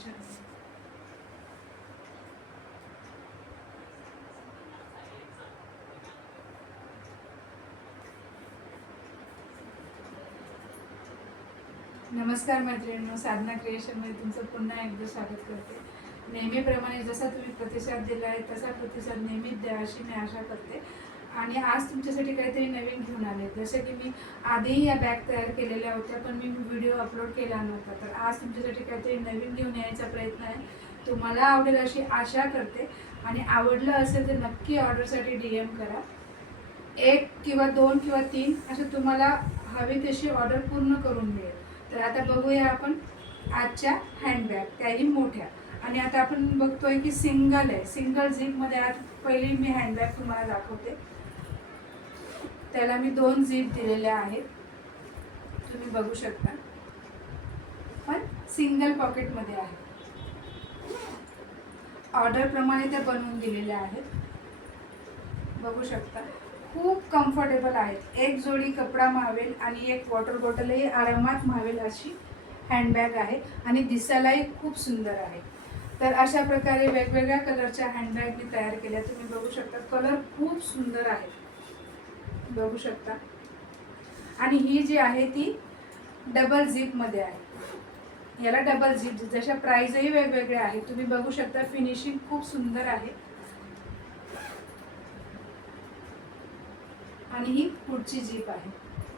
Creation. नमस्कार मैत्रिणींनो, साधना क्रिएशनमध्ये तुमचं पुन्हा एकदा स्वागत करते. नेहमीप्रमाणे जसा तुम्ही प्रतिसाद दिला आहे तसा प्रतिसाद नेहमीच द्या अशी मी आशा करते. आणि आज तुमच्यासाठी काहीतरी नवीन घेऊन आले. जसं की मी आधीही या बॅग तयार केलेल्या होत्या, पण मी व्हिडिओ अपलोड केला नव्हता. तर आज तुमच्यासाठी काहीतरी नवीन घेऊन यायचा प्रयत्न आहे. तुम्हाला आवडेल अशी आशा करते. आणि आवडलं असेल तर नक्की ऑर्डरसाठी DM करा. 1 किंवा 2 किंवा 3 असं तुम्हाला हवी तशी ऑर्डर पूर्ण करून मिळेल. तर आता बघूया आपण आजच्या हँडबॅग, त्याही मोठ्या. आणि आता आपण बघतोय की सिंगल आहे, सिंगल झिपमध्ये. आज पहिली मी हँडबॅग तुम्हाला दाखवते. त्याला मी 2 झिप दिलेल्या आहेत, तुम्ही बघू शकता, पण सिंगल पॉकेटमध्ये आहे. ऑर्डरप्रमाणे त्या बनवून दिलेल्या आहेत, बघू शकता. खूप कम्फर्टेबल आहेत. एक जोडी कपडा मावेल आणि एक वॉटर बॉटलही आरामात मावेल अशी हँडबॅग आहे. आणि दिसायलाही खूप सुंदर आहे. तर अशा प्रकारे वेगवेगळ्या कलरच्या हँडबॅग मी तयार केल्या. तुम्ही बघू शकता, कलर खूप सुंदर आहेत, बघू शकता. आणि ही जी आहे ती डबल झिपमध्ये आहे. याला डबल झिप, जशा प्राईजही वेगवेगळ्या आहेत. तुम्ही बघू शकता, फिनिशिंग खूप सुंदर आहे. आणि ही पुढची झिप आहे,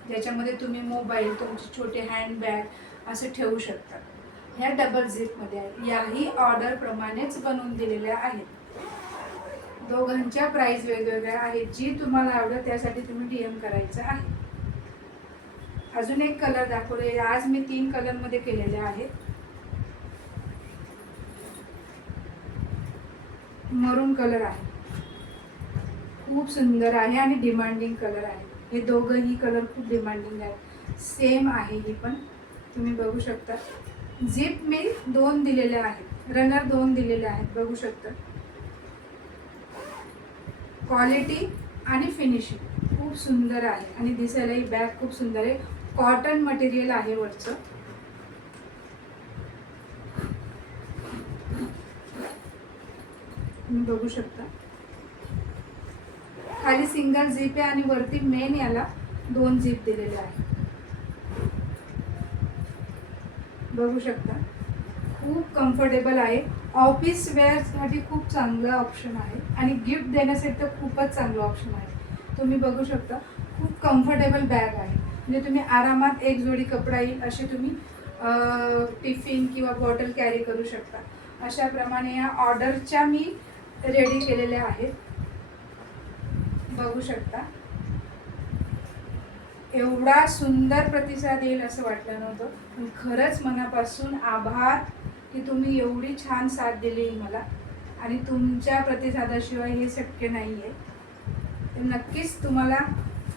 ज्याच्यामध्ये तुम्ही मोबाईल, तुमची छोटे हँडबॅग असं ठेवू शकता. ह्या डबल झिपमध्ये आहे. याही ऑर्डरप्रमाणेच बनवून दिलेल्या आहेत. दोघांच्या प्राईस वेगवेगळ्या आहेत. जी तुम्हाला आवडेल त्यासाठी तुम्ही DM करायचं आहे. अजून एक कलर दाखवले. आज मी 3 कलरमध्ये केलेले आहेत. मरून कलर आहे, खूप सुंदर आहे आणि डिमांडिंग कलर आहे. हे दोघंही कलर खूप डिमांडिंग आहेत. सेम आहे ही पण, तुम्ही बघू शकता. झिप मी 2 दिलेल्या आहेत, रनर 2 दिलेले आहेत, बघू शकता. क्वालिटी आणि फिनिशिंग खूप सुंदर आहे. आणि दिसायलाही बॅग खूप सुंदर आहे. कॉटन मटेरियल आहे वरचं. तुम्ही बघू शकता, खाली सिंगल झिप आहे आणि वरती मेन याला 2 झिप दिलेले आहे, बघू शकता. खूप कम्फर्टेबल आहे. ऑफिस वेअरसाठी खूप चांगलं ऑप्शन आहे. आणि गिफ्ट देण्यासाठी तर खूपच चांगलं ऑप्शन आहे. तुम्ही बघू शकता, खूप कम्फर्टेबल बॅग आहे. म्हणजे तुम्ही आरामात एक जोडी कपडा येईल असे तुम्ही टिफिन किंवा बॉटल कॅरी करू शकता. अशाप्रमाणे या ऑर्डरच्या मी रेडी केलेल्या आहेत, बघू शकता. एवढा सुंदर प्रतिसाद येईल असं वाटलं नव्हतं. पण खरंच मनापासून आभार की तुम्ही एवढी छान साथ दिली मला. आणि तुमच्या प्रतिसादाशिवाय हे शक्य नाही आहे. तर नक्कीच तुम्हाला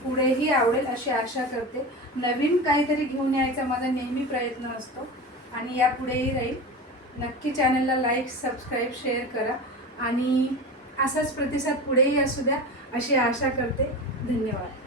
पुढेही आवडेल अशी आशा करते. नवीन काहीतरी घेऊन यायचा माझा नेहमी प्रयत्न असतो आणि यापुढेही राहील. नक्की चॅनलला लाईक, सबस्क्राईब, शेअर करा. आणि असाच प्रतिसाद पुढेही असू द्या अशी आशा करते. धन्यवाद.